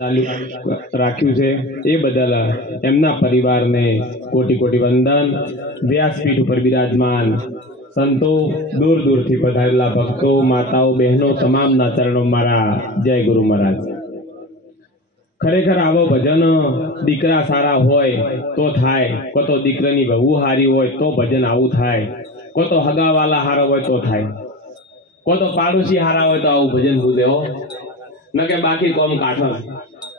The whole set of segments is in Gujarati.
ચાલુ રાખ્યું છે એ બદલ એમના પરિવારને કોટી કોટી વંદન। વ્યાસપીઠ ઉપર બિરાજમાન સંતો, દૂર દૂરથી પધારેલા ભક્તો, માતાઓ, બહેનો તમામના ચરણો મારા જય ગુરુ મહારાજ। ખરેખર આવો ભજન દીકરા સારા હોય તો થાય, કો તો દીકરાની વહુ હારી હોય તો ભજન આવું થાય, કો તો હગાવાલા હારા હોય તો થાય, કો તો પાડોશી હારા હોય તો આવું ભજન ભૂલે હો, ન કે બાકી કોમ કાઠો।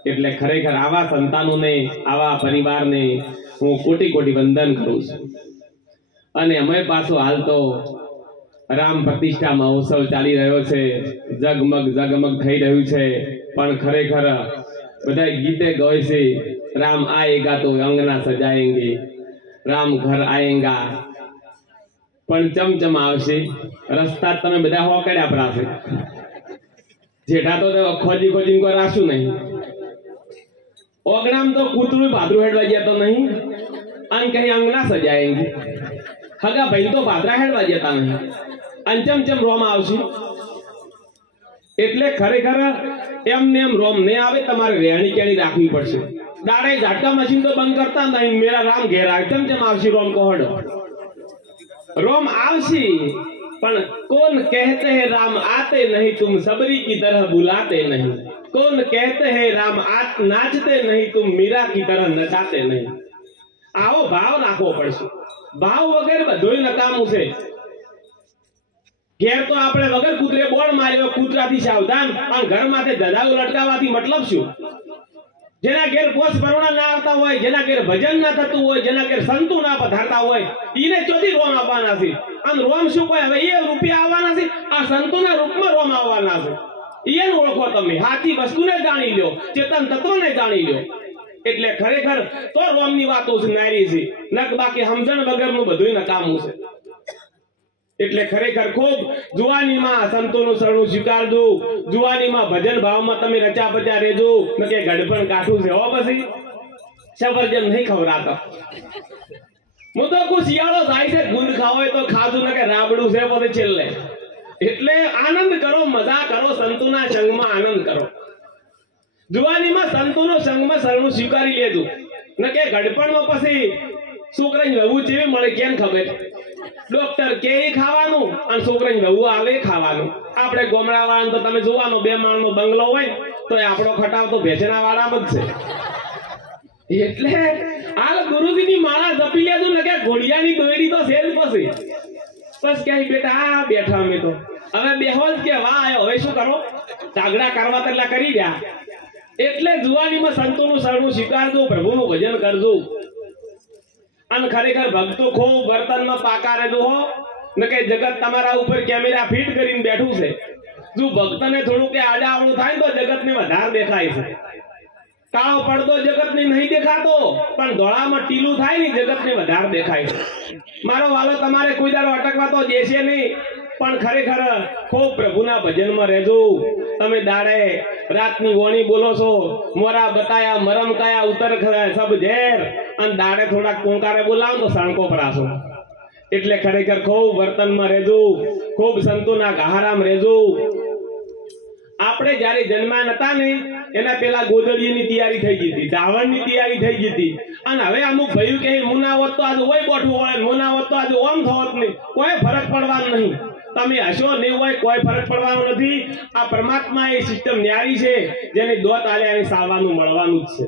એટલે ખરેખર આવા સંતાનોને, આવા પરિવારને હું કોટી કોટી વંદન કરું છું। અને અમે પાછો હાલ તો રામ પ્રતિષ્ઠા મહોત્સવ ચાલી રહ્યો છે, જગમગ જગમગ થઈ રહ્યું છે, પણ ખરેખર બધા ગીતે ગાય છે, રામ આएगा તો અંગના સજાएंगे, રામ ઘર આएगा, પણ ચમચમ આવશે રસ્તા તમે બધા હોકડ્યા પરાશે। જેઠા તો ખોજી ખોજીને કોઈ રાશું નહીં, ઓગણામ તો કૂતરું ભાદરું હેડવા જતો નહીં, અને કहीं અંગના સજાएंगे, હગા ભાઈ તો ભાદરા હેડવા જતા નહીં, અને ચમચમ રોમ આવશે। એટલે ખરેખર એમને એમ રોમ નહીં આવે, તમારે રેણી કેણી રાખવી પડશે। દાડે ઝાટકા મશીન તો બંધ કરતા નહીં, મેરા રામ ઘેર આવે, ચમચમ આવશે રોમ કોહડો, रोम आवसी, पण कौन कहते हैं राम आते नहीं, तुम सबरी की तरह बुलाते नहीं, कौन कहते हैं राम नाचते नहीं, तुम मीरा की तरह नचाते नहीं। आओ भाव राखो पड़शे, भाव वगैरह बधुंय नकामું છે। ઘેર તો આપણે વગર કૂતરે બોર્ડ માર્યો, કૂતરાથી સાવધાન, અને ઘર માથે ધજાઓ લટકાવવાથી મતલબ શું? જેના ઘેર પોષ ભરવાના ના આવતા હોય, જેના ઘેર ભજન ના થતું હોય, જેના ઘેર સંતો ના પધારતા હોય, ઈને ચોથી રોમ આવવાના છે। અને રોમ શું કોઈ હવે એ રૂપિયા આવવાના છે, આ સંતોના રૂપમાં રોમ આવવાના છે। એને ઓળખો તમે, સાચી વસ્તુને જાણી લ્યો, ચેતન તત્વને જાણી લ્યો। એટલે ખરેખર તો રોમની વાતો છે નારી છે, નક બાકી સમજણ વગરનું બધું નકામું છે। એટલે ખરેખર ખૂબ જુવાનીમાં સંતોનું શરણું સ્વીકારજો, જુવાનીમાં ભજન ભાવમાં તમે રચા પચા રહેજો, ન કે ગડપણ કાઠું છે હો, પછી સફરજન નહીં ખવરાતા। હું તો કોઈ શિયાળો જાય છે, ગુંદ ખાવો હોય તો ખાધું, ન કે રાબડું છે પછી છેલ્લે। એટલે આનંદ કરો, મજા કરો, સંતોના સંગમાં આનંદ કરો। જુવાનીમાં સંતોનો સંગમાં શરણું સ્વીકારી લેજો, ન કે ગડપણમાં પછી છોકરાને વહુ જેવી મળે કેમ ખબર? ડોક્ટર કે ખાવાનું અને છોકરાને વહુ આવે ખાવાનું। આપણે ગોમડા વાળા તો તમે જોવાનો, બે માળનો બંગલો હોય તો આપણો ખટાવ તો ભેંસના વાળામાં જ છે। એટલે હાલ ગુરુજીની માળા જપી લેજો, ને કે ઘોડિયાની દોયડી તો છે જ પછી બસ ક્યાંય બેટા આ બેઠા અમે તો હવે બેહો જ કે વાહ આવ્યો, હવે શું કરો? ઝાગડા કરવા તેટલા કરી રહ્યા। એટલે જુવાનીમાં સંતોનું શરણું સ્વીકારજો, પ્રભુનું ભજન કરજો। અને ખરેખર ભક્તો ખૂબ વર્તનમાં પાકા રહેજો હો, ન કે જગત તમારા ઉપર કેમેરા ફિટ કરીને બેઠું છે। જો ભક્તને થોડું કે આડા આવડું થાય તો જગતને વધારે દેખાય છે। કાળો પડદો જગતને નહીં દેખાતો, પણ ધોળામાં ટીલું થાય ને જગતને વધારે દેખાય છે। મારો વાલો તમારે કોઈ દાડો અટકવા તો દેશે નહીં, પણ ખરેખર ખૂબ પ્રભુના ભજનમાં રહેજો। તમે દાડે રાતની વોણી બોલો છો, મોરા બતાયા મરમ કાયા ઉતર સબ ઝેર, અને દાડે થોડાક ટોંકારે બોલાવો તો સાણકો પરાશો। એટલે ખરેખર ખૂબ વર્તનમાં રહેજો, ખૂબ સંતોના ગહારામ રહેજો। આપણે જ્યારે જન્મ્યા નતા ને એના પેલા ગોદડીની તૈયારી થઈ ગઈ હતી, ધાવણની તૈયારી થઈ ગઈ હતી, અને હવે અમુક ભયું કે મુનાવત તો આજે ઓય બોઠું હોય, મુનાવત તો આજે ઓમ થવત નહીં, કોઈ ફરક પડવાનો નહીં। તમે હશો નહીં હોય કોઈ ફરક પડવાનો નથી। આ પરમાત્મા એ સિસ્ટમ ન્યારી છે, જેને દોત આલે અને સાવવાનું મળવાનું જ છે।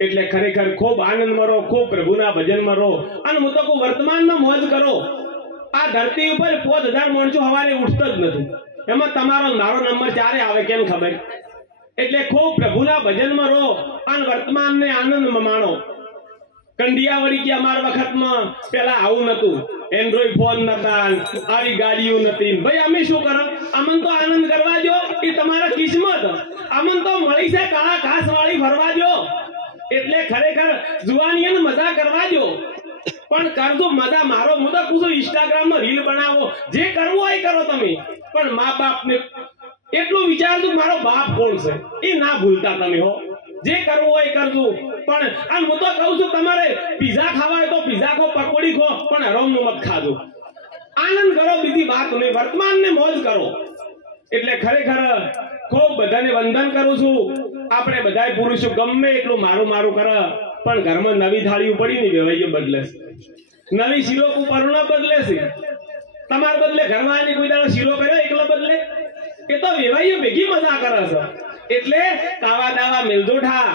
એટલે ખરેખર ખૂબ આનંદમાં રહો, ખૂબ પ્રભુના ભજનમાં રહો, અને હું તો કહું વર્તમાનમાં મોજ કરો। આ ધરતી ઉપર 5000 માણસો હવારે ઉઠતો જ નથી, એમાં તમારો મારો નંબર ચારે આવે કેમ ખબર? એટલે ખૂબ પ્રભુના ભજનમાં રહો અને વર્તમાનને આનંદમાં માણો। કંડિયાવળી કે અમારા વખતમાં પેલા આવું નતું, એન્ડ્રોઈડ ફોન નતા, આવી ગાડીઓ નથી, ભાઈ અમે શું કરો? અમન તો આનંદ કરવા જો, એ તમારા કિસ્મત, અમન તો મળી છે કાળા ઘાસ વાળી ફરવા જો। એટલે ખરેખર જુવાનીને મજા કરવા જો, પણ કરજો મજા મારો। હું તો પૂછું ઇન્સ્ટાગ્રામમાં રીલ બનાવો, જે કરવું હોય કરો તમે, પણ મા બાપને એટલું વિચારજો મારો બાપ કોણ છે એ ના ભૂલતા તમે હો। જે કરવું હોય કરજો, પણ અને હું તો કહું છું તમારે પીઝા ખાવા હોય તો પીઝા ખો, પકોડી ખો, પણ હરામનું મત ખાજો। આનંદ કરો, બીજી વાત નહીં, વર્તમાનને મોજ કરો। એટલે ખરેખર ખૂબ બધાને વંદન કરું છું। આપણે બધાય પુરુષો ગમે એટલું મારું મારું કરે પણ ઘરમાં નવી થાળીઓ પડી ને વેવાઈએ બદલે છે, નવી શીરો પરુણ બદલે છે. તમાર બદલે ઘરમાં આની કોઈ દાડો શીરો કર્યો એકલો બદલે, એ તો વેવાઈએ ભેગી મજા કરે છે. એટલે કાવા દાવા મિલજોઠા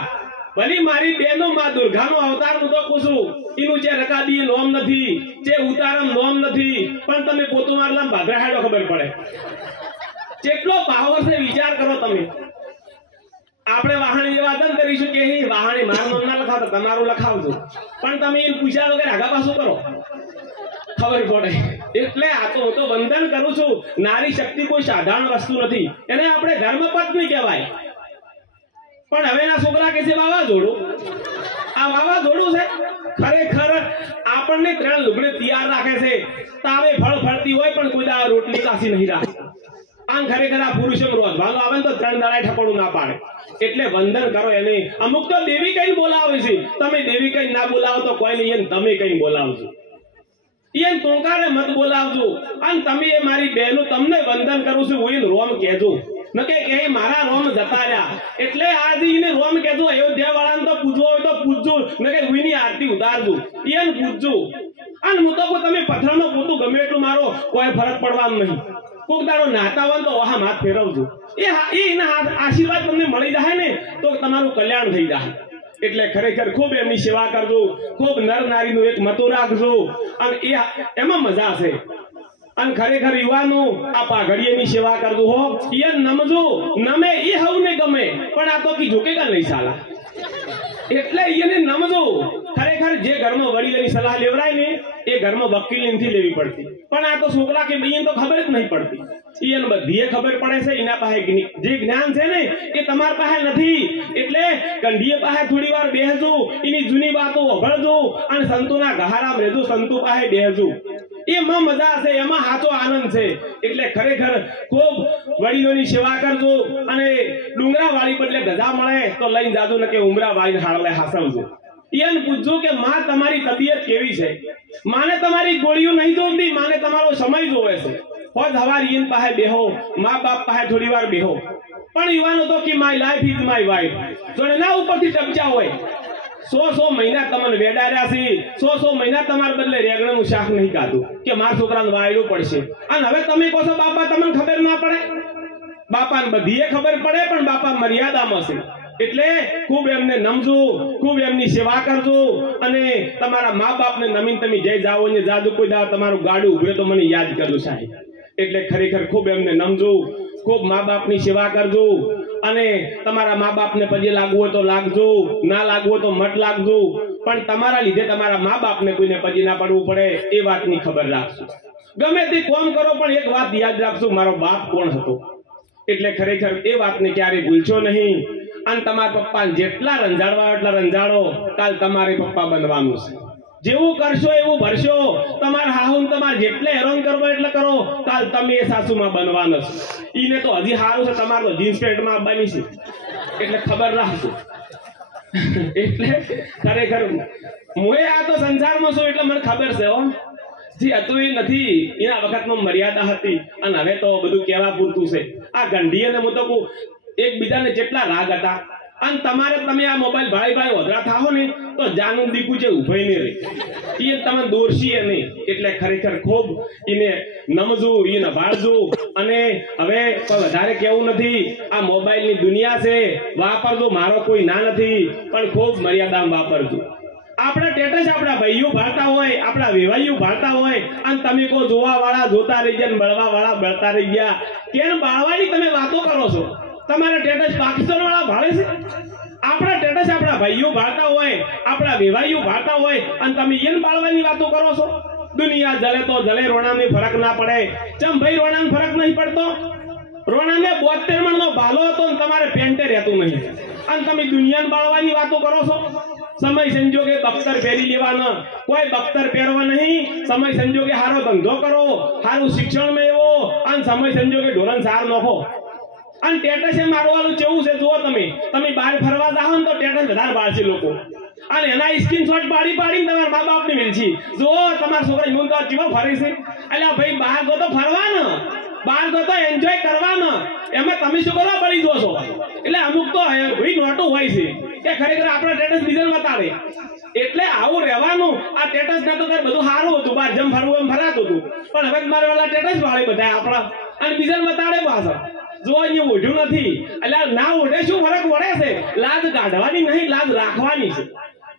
ભલી મારી બેનો માં દુર્ગાનો અવતાર હું તો પૂછું, એનું જે રકાબી નોમ નથી, જે ઉતારમ નોમ નથી, પણ તમે પોતું મારલા ભાગરા હાડો ખબર પડે કેટલો પાવર છે. વિચાર કરો તમે. આપણે વાહણી જેવા આદમ કરીશું કે વાહણી મારું નામ ના લખાવતો તમારું લખાવજો, પણ તમે એને પૂછ્યા વગર આગા પાછું કરો ખબર પડે. એટલે આ તો હું તો વંદન કરું છું. નારી શક્તિ કોઈ સાધારણ વસ્તુ નથી, એને આપણે ધર્મપત્ની કહેવાય. પણ હવેના છોકરા કે છે વાવાઝોડું. આ વાવાઝોડું છે ખરેખર આપણને 3 લુગડે તૈયાર રાખે છે. તાવે ફળ ફળતી હોય પણ કોઈ દા રોટલી કાસી નહીં રાખે. આમ ખરેખર આ પુરુષો રોધવાનું આવે તો 3 દાડા ઠપડું ના પાડે. એટલે વંદન કરો એને. અમુક તો દેવી કઈ બોલાવે છે, તમે દેવી કઈ ના બોલાવો તો કોઈ નહીં, તમે કઈ બોલાવજો, એને ટોંકારે મત બોલાવજો. અને તમે એ મારી બહેનો તમને વંદન કરું છું, હું એને રોમ કહેજો ન કે મારા રોમ જતા રહ્યા. એટલે આજે એને રોમ કહેજો. અયોધ્યા વાળાને તો પૂજવો હોય તો પૂજજો, ન કે હુઈની આરતી ઉતારજો, એને પૂજજો. અને હું તો તમે પથ્થરનો પોતું ગમે એટલું મારો કોઈ ફરક પડવાનું નહીં. કોક દાડો નાતા હોય તો વાહ હાથ ફેરવજો, એના આશીર્વાદ તમને મળી જાય ને તો તમારું કલ્યાણ થઈ જાય. એટલે ખરેખર ખૂબ એમની સેવા કરજો, ખૂબ નર નારીનું એક મતો રાખજો, અને એમાં મજા છે. અને ખરેખર યુવાનો આ પાઘડીએની સેવા કરજો હો, એ નમજો નમે એ હવને ગમે, પણ આ તો કી ઝુકેગા નહીં સાલા. એટલે એને નમજો. ખરેખર જે ઘરમાં વડીલોની સલાહ લેવરાય ને એ ઘરમાં વકીલ નથી લેવી પડતી, પણ આ તો છોકરા કે ભાઈ તો ખબર જ નહીં પડતી. એને બધીએ ખબર પડે છે. એના પાસે જે જ્ઞાન છે ને એ તમારા પાસે નથી. એટલે કંઢીએ પાસે થોડી વાર બેસજો, એની જૂની વાતો વગળજો, અને સંતોના ગહારામાં રહેજો, સંતો પાસે બેસજો. એમાં મજા છે, એમાં સાચો આનંદ છે. એટલે ખરેખર ખૂબ વડીલોની સેવા કરજો. અને ડુંગરા વાળી બદલે ગજા મળે તો લઈને જાજો, ને કે ઉમરા વાળીને હાડલે હાસવજો. એને પૂછજો કે માં તમારી તબિયત કેવી છે. માને તમારી ગોળીઓ નહીં જોતી, માને તમારો સમય જોવે છે. હોજ હવારી એન પાસે બેહો, મા બાપ પાસે થોડી વાર બેહો. પણ યુવાનો તો કે my life is my wife, જો એના ઉપરથી ટપચા હોય. 100 મહિના તમને વેડાર્યા છે, 100 મહિના તમારા બદલે રેગણાનું શાક નહીં ખાધું કે મારા છોકરાને વાયડું પડશે. અને હવે તમે કહો છો બાપા તમને ખબર ના પડે. બાપાને બધીએ ખબર પડે, પણ બાપા મર્યાદામાં છે. એટલે ખૂબ એમને નમજો, ખૂબ એમની સેવા કરજો. અને તમારા મા બાપને નમીન તમે જઈ જાઓ ને જાદુ કોઈ દા તમારું ગાડું ઉભરે તો મને યાદ કરજો સાહેબ. એટલે ખરેખર ખૂબ એમને નમજો, ખૂબ મા બાપની સેવા કરજો. અને તમારા મા બાપને પજે લાગવું હોય તો લાગજો, ના લાગવું હોય તો મત લાગજો, પણ તમારા લીધે તમારા મા બાપને કોઈને પજે ના પડવું પડે એ વાતની ખબર રાખજો. ગમે તે કોમ કરો પણ એક વાત યાદ રાખજો, મારો બાપ કોણ હતો. એટલે ખરેખર એ વાતને ક્યારે ભૂલશો નહીં. અને તમારા પપ્પાને જેટલા રંજાડવા એટલા રંજાડો, કાલ તમારે પપ્પા બનવાનું છે. જેવું કરશો એવું ભરશો. તમારા હાહુ તમારે જેટલે હેરાન કરવો એટલે કરો, કાલ તમે એ સાસુમાં બનવાના છો. ઈને તો હજી સારું છે તમારે તો જીન્સ પેન્ટમાં બની છે, એટલે ખબર રાખજો. એટલે ખરેખર હું આ તો સંસારમાં છું એટલે મને ખબર છે હો. જે હતું એ નથી, એના વખતમાં મર્યાદા હતી, અને હવે તો બધું કહેવા પૂરતું છે. આ ગંઢીને હું તો કહું એકબીજાને જેટલા રાગ હતા. અને તમારે તમે આ મોબાઈલ ભાઈ વધરા થાઓ ને તો જાનું દીકું છે ઉભઈ નહીં રહી, એ તમે દોરશીએ નહીં. એટલે ખરેખર ખૂબ એને નમજો, એને ભાળજો. અને હવે કોઈ વધારે કેવું નથી, આ મોબાઈલની દુનિયા છે, વાપરજો. મારો કોઈ ના નથી, પણ ખૂબ મર્યાદામાં વાપરજો. આપણા ટેટસ આપણા ભાઈઓ ભાળતા હોય, આપણા વેવાઈઓ ભાળતા હોય, અને તમે કહો જોવા વાળા જોતા રહી ગયા, બળવા વાળા બળતા રહી ગયા. કેમ બાળવાની તમે વાતો કરો છો? તમારા ટેટસ પાકિસ્તાન વાળા ભાળે છે? આપણા ટેટસ આપણા ભાઈઓ ભાળતા હોય, આપણા વેવાઈઓ ભાળતા હોય, અને તમે એને બાળવાની વાતો કરો છો? દુનિયા જલે તો જલે, રોણાને ફરક ના પડે. ચમ ભાઈ રોણાને ફરક નહીં પડતો? રોણાને 72 મણનો ભાલો હતો ને તમારે પેન્ટે રહેતું નહીં, અને તમે દુનિયાને બાળવાની વાતો કરો છો? સમય સંજોગે બખ્તર પહેરી લેવાના, કોઈ બખ્તર પહેરવા નહીં. સમય સંજોગે સારો ધંધો કરો, સારું શિક્ષણ મેળવો, અને સમય સંજોગે ઢોરણ સાર નોખો. અને ટેટસે મારવાનું કેવું છે જુઓ. તમે બહાર ફરવા જાઓ ને તો ટેટસ વધારે બાળશે લોકો, અને એના સ્ક્રીનશોટ પાડીને તમારા મા બાપને મિલશે. જો તમારા છોકરા ઈમુન તો કેવો ફરે છે. એટલે ભાઈ બહાર ગો તો ફરવા ને, બહાર જતો એન્જોય કરવાનો, એમાં તમે શું કરો બળી દો છો. એટલે અમુક તો એવી નોટો હોય છે કે ખરેખર આપણે સ્ટેટસ બીજાને બતાડે. એટલે આવું રહેવાનું. આ સ્ટેટસ ના તો બધું સારું હતું, બહાર જેમ ફરવું એમ ફરાતું હતું, પણ હવે મારે વાળા સ્ટેટસ વાળે બધા આપણા અને બીજાને બતાડે પાછા જો અહીંયા ઓઢ્યું નથી. એટલે ના ઓઢે શું ફરક પડે છે? લાજ કાઢવાની નહીં, લાજ રાખવાની છે.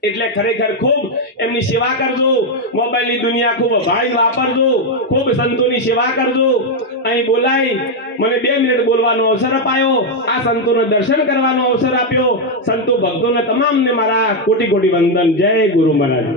એટલે ખરેખર ખૂબ એમની સેવા કરજો. મોબાઈલની દુનિયા ખૂબ ભાઈ વાપરજો, ખૂબ સંતોની સેવા કરજો. અહીં બોલાય મને 2 મિનિટ બોલવાનો અવસર અપાયો, આ સંતોને દર્શન કરવાનો અવસર આપ્યો. સંતો ભક્તોને તમામને મારા કોટી કોટી વંદન. જય ગુરુ મહારાજ.